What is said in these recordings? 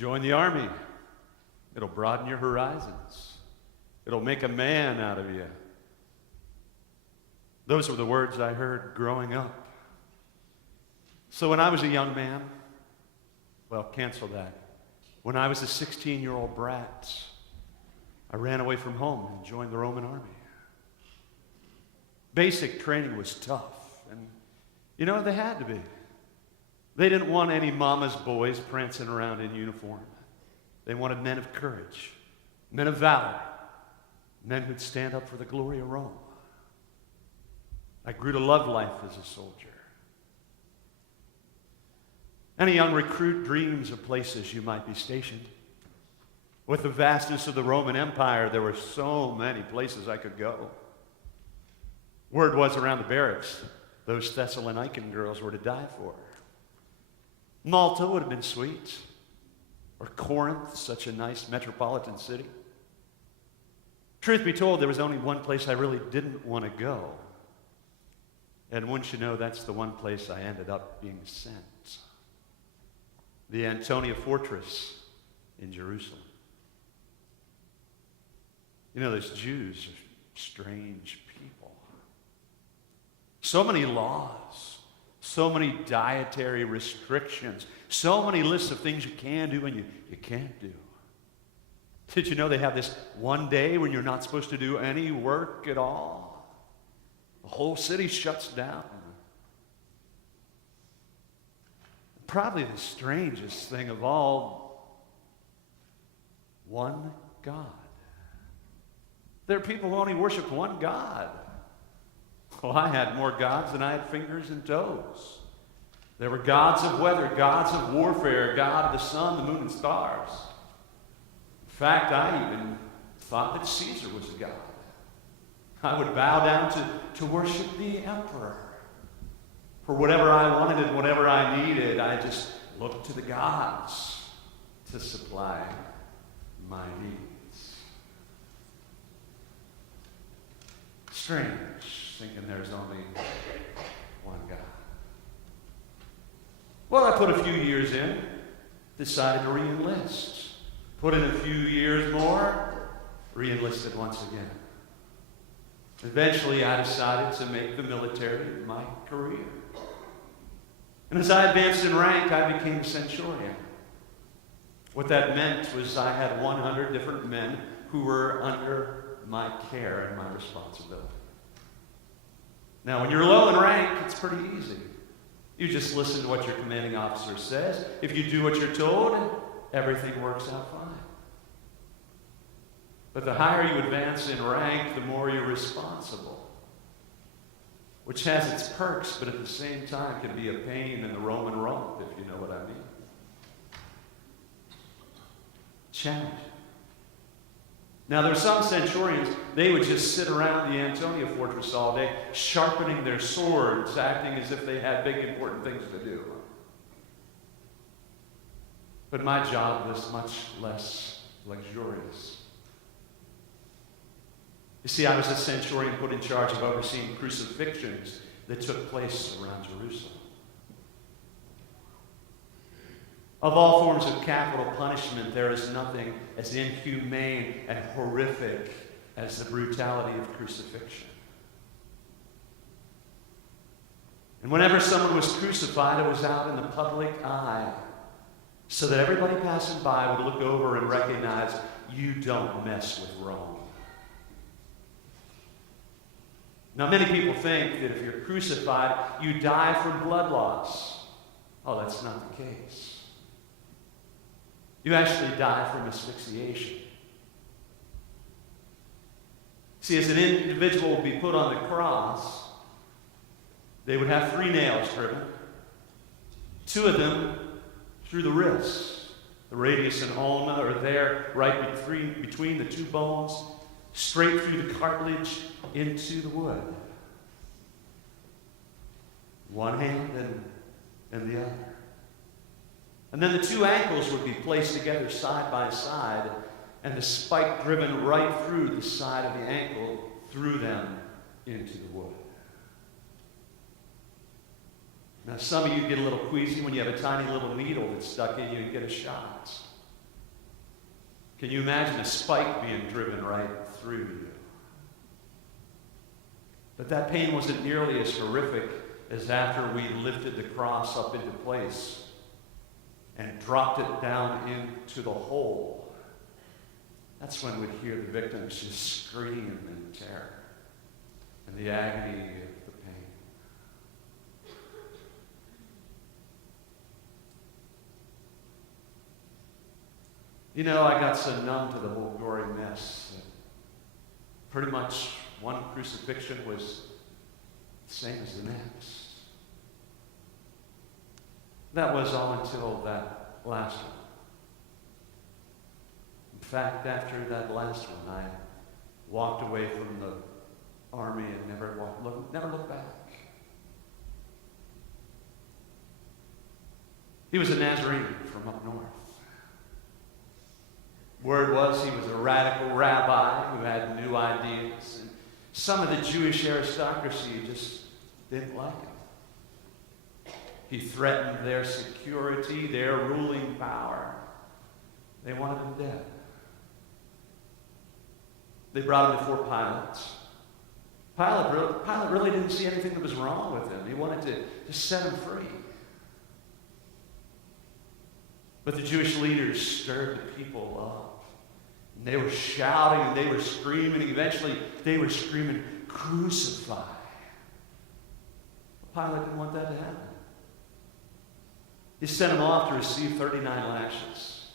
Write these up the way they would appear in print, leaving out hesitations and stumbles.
Join the army. It'll broaden your horizons. It'll make a man out of you. Those were the words I heard growing up. So when I was a young man, well, cancel that. When I was a 16-year-old brat, I ran away from home and joined the Roman army. Basic training was tough, and you know, they had to be. They didn't want any mama's boys prancing around in uniform. They wanted men of courage, men of valor, men who'd stand up for the glory of Rome. I grew to love life as a soldier. Any young recruit dreams of places you might be stationed. With the vastness of the Roman Empire, there were so many places I could go. Word was around the barracks, those Thessalonican girls were to die for. Malta would have been sweet, or Corinth, such a nice metropolitan city. Truth be told, there was only one place I really didn't want to go. And wouldn't you know, that's the one place I ended up being sent. The Antonia Fortress in Jerusalem. You know, those Jews are strange people. So many laws, so many dietary restrictions, so many lists of things you can do and you can't do. Did you know they have this one day when you're not supposed to do any work at all? The whole city shuts down. Probably the strangest thing of all, one God. There are people who only worship one God. Well, I had more gods than I had fingers and toes. There were gods of weather, gods of warfare, God of the sun, the moon, and stars. In fact, I even thought that Caesar was a god. I would bow down to worship the emperor. For whatever I wanted and whatever I needed, I just looked to the gods to supply my needs. Strange, thinking there's only one God. Well, I put a few years in, decided to re-enlist. Put in a few years more, re-enlisted once again. Eventually, I decided to make the military my career. And as I advanced in rank, I became a centurion. What that meant was I had 100 different men who were under my care and my responsibility. Now, when you're low in rank, it's pretty easy. You just listen to what your commanding officer says. If you do what you're told, everything works out fine. But the higher you advance in rank, the more you're responsible, which has its perks, but at the same time can be a pain in the Roman rump, if you know what I mean. Challenge. Now, there are some centurions, they would just sit around the Antonia Fortress all day, sharpening their swords, acting as if they had big, important things to do. But my job was much less luxurious. You see, I was a centurion put in charge of overseeing crucifixions that took place around Jerusalem. Of all forms of capital punishment, there is nothing as inhumane and horrific as the brutality of crucifixion. And whenever someone was crucified, it was out in the public eye, so that everybody passing by would look over and recognize, you don't mess with Rome. Now, many people think that if you're crucified, you die from blood loss. Oh, that's not the case. You actually die from asphyxiation. See, as an individual would be put on the cross, they would have 3 nails driven, 2 of them through the wrists. The radius and ulna are there right between the 2 bones, straight through the cartilage into the wood. One hand and the other. And then the 2 ankles would be placed together side by side, and the spike driven right through the side of the ankle, through them into the wood. Now, some of you get a little queasy when you have a tiny little needle that's stuck in you and get a shot. Can you imagine a spike being driven right through you? But that pain wasn't nearly as horrific as after we lifted the cross up into place and dropped it down into the hole. That's when we'd hear the victims just scream in terror and the agony of the pain. You know, I got so numb to the whole gory mess that pretty much one crucifixion was the same as the next. That was all until that last one. In fact, after that last one, I walked away from the army and never looked back. He was a Nazarene from up north. Word was he was a radical rabbi who had new ideas, and some of the Jewish aristocracy just didn't like him. He threatened their security, their ruling power. They wanted him dead. They brought him before Pilate. Pilate really didn't see anything that was wrong with him. He wanted to set him free. But the Jewish leaders stirred the people up. And they were shouting and they were screaming. Eventually, they were screaming, "Crucify." But Pilate didn't want that to happen. He sent him off to receive 39 lashes.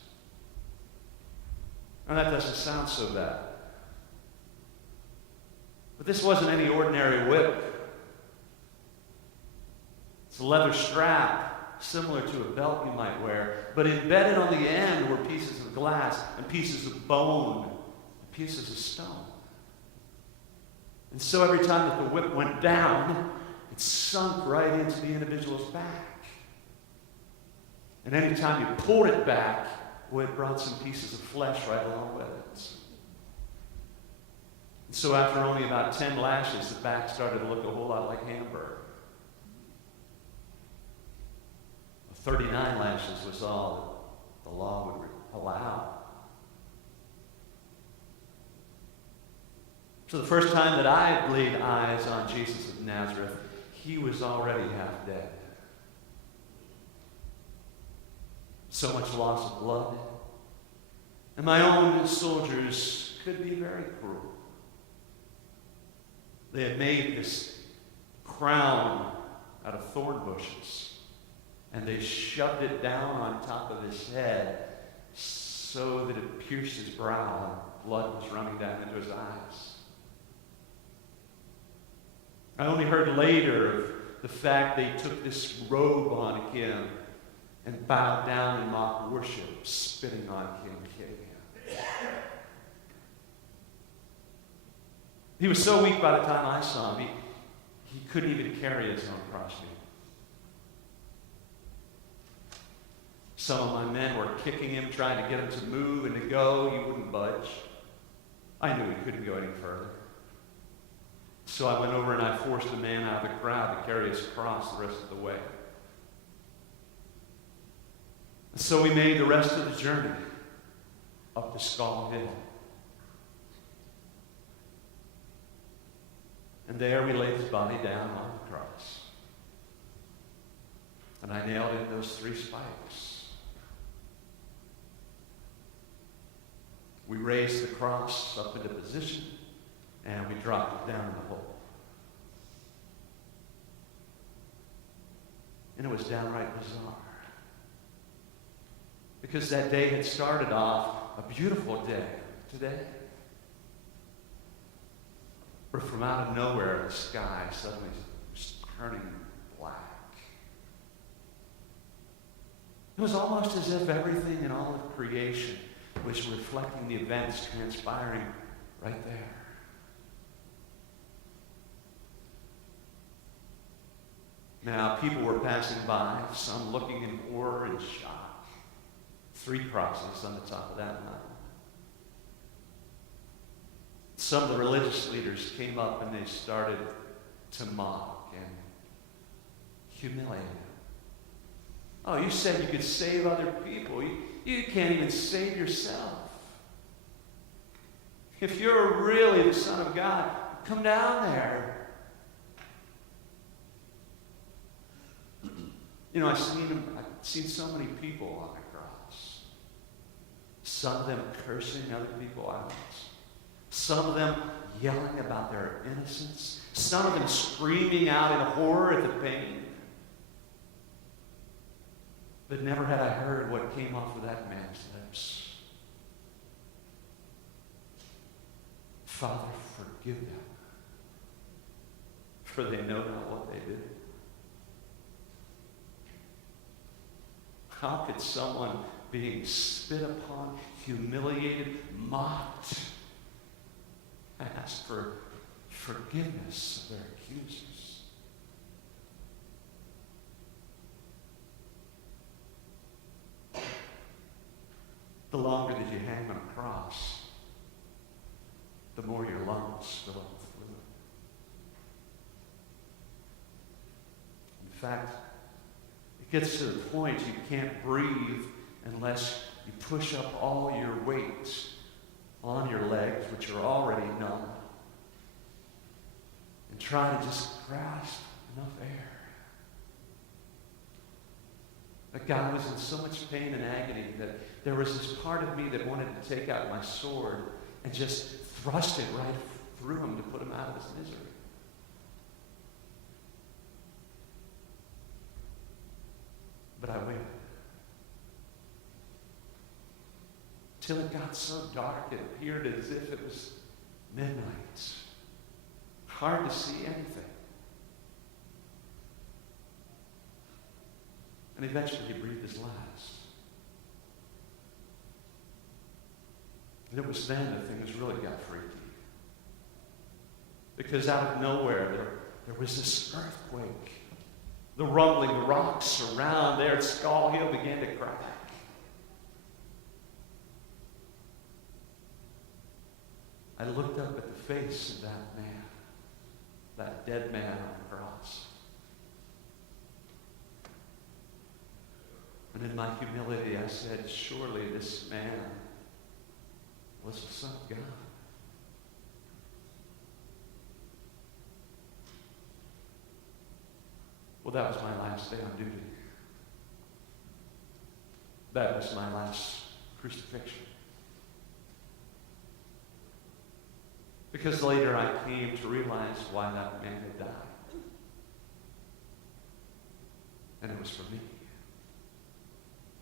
Now, that doesn't sound so bad. But this wasn't any ordinary whip. It's a leather strap, similar to a belt you might wear, but embedded on the end were pieces of glass and pieces of bone and pieces of stone. And so every time that the whip went down, it sunk right into the individual's back. And any time you pulled it back, well, it brought some pieces of flesh right along with it. And so after only about 10 lashes, the back started to look a whole lot like Hamburg. 39 lashes was all the law would allow. So the first time that I laid eyes on Jesus of Nazareth, he was already half dead. So much loss of blood. And my own soldiers could be very cruel. They had made this crown out of thorn bushes, and they shoved it down on top of his head so that it pierced his brow and blood was running down into his eyes. I only heard later of the fact they took this robe on him and bowed down in mock worship, spitting on him, hitting him. He was so weak by the time I saw him, he couldn't even carry his own cross. Some of my men were kicking him, trying to get him to move and to go. He wouldn't budge. I knew he couldn't go any further. So I went over and I forced a man out of the crowd to carry his cross the rest of the way. And so we made the rest of the journey up to Skull Hill. And there we laid his body down on the cross. And I nailed in those 3 spikes. We raised the cross up into position, and we dropped it down in the hole. And it was downright bizarre. Because that day had started off a beautiful day today. But from out of nowhere, the sky suddenly was turning black. It was almost as if everything in all of creation was reflecting the events transpiring right there. Now, people were passing by, some looking in horror and shock. 3 crosses on the top of that mountain. Some of the religious leaders came up and they started to mock and humiliate him. Oh, you said you could save other people. You can't even save yourself. If you're really the Son of God, come down there. You know, I've seen so many people on the cross. Some of them cursing other people out. Some of them yelling about their innocence. Some of them screaming out in horror at the pain. But never had I heard what came off of that man's lips. Father, forgive them, for they know not what they do. How could someone being spit upon, humiliated, mocked, ask for forgiveness of their accusers? The longer that you hang on a cross, the more your lungs fill up with fluid. In fact, it gets to the point you can't breathe unless you push up all your weight on your legs, which are already numb, and try to just grasp enough air. That guy was in so much pain and agony that there was this part of me that wanted to take out my sword and just thrust it right through him to put him out of his misery. But I waited. Till it got so dark it appeared as if it was midnight. Hard to see anything. And eventually he breathed his last. And it was then that things really got freaky. Because out of nowhere there was this earthquake. The rumbling rocks around there at Skull Hill began to crack. I looked up at the face of that man, that dead man on the cross. And in my humility I said, surely this man was the Son of God. Well, that was my last day on duty. That was my last crucifixion. Because later I came to realize why that man had died. And it was for me.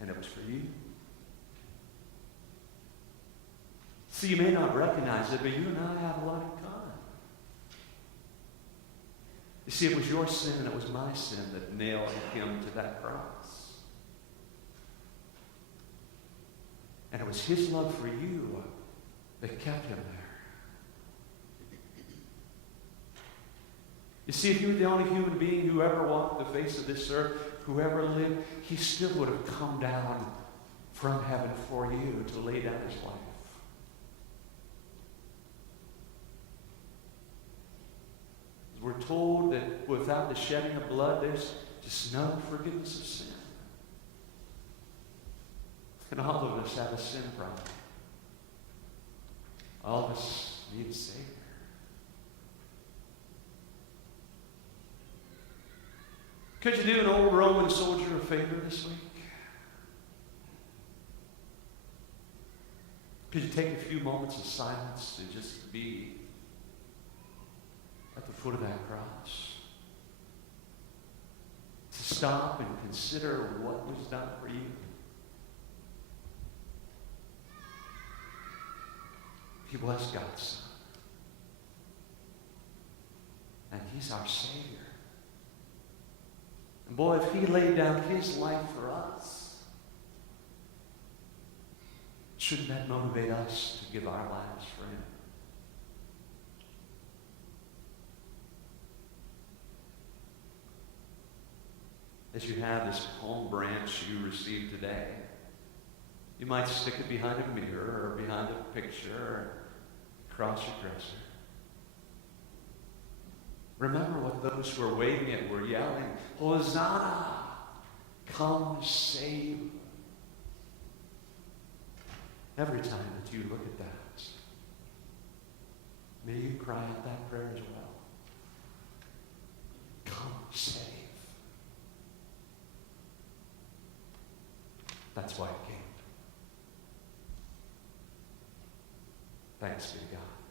And it was for you. See, you may not recognize it, but you and I have a lot in common. You see, it was your sin and it was my sin that nailed him to that cross. And it was his love for you that kept him there. You see, if he was the only human being who ever walked the face of this earth, who ever lived, he still would have come down from heaven for you to lay down his life. We're told that without the shedding of blood, there's just no forgiveness of sin. And all of us have a sin problem. All of us need a Savior. Could you do an old Roman soldier a favor this week? Could you take a few moments of silence to just be at the foot of that cross? To stop and consider what was done for you. He was God's Son. And he's our Savior. And boy, if he laid down his life for us, shouldn't that motivate us to give our lives for him? As you have this palm branch you received today, you might stick it behind a mirror or behind a picture or across your dresser. Remember what those who were waving it were yelling, Hosanna, come save. Every time that you look at that, May you cry out that prayer as well. Come save. That's why it came. Thanks be to God.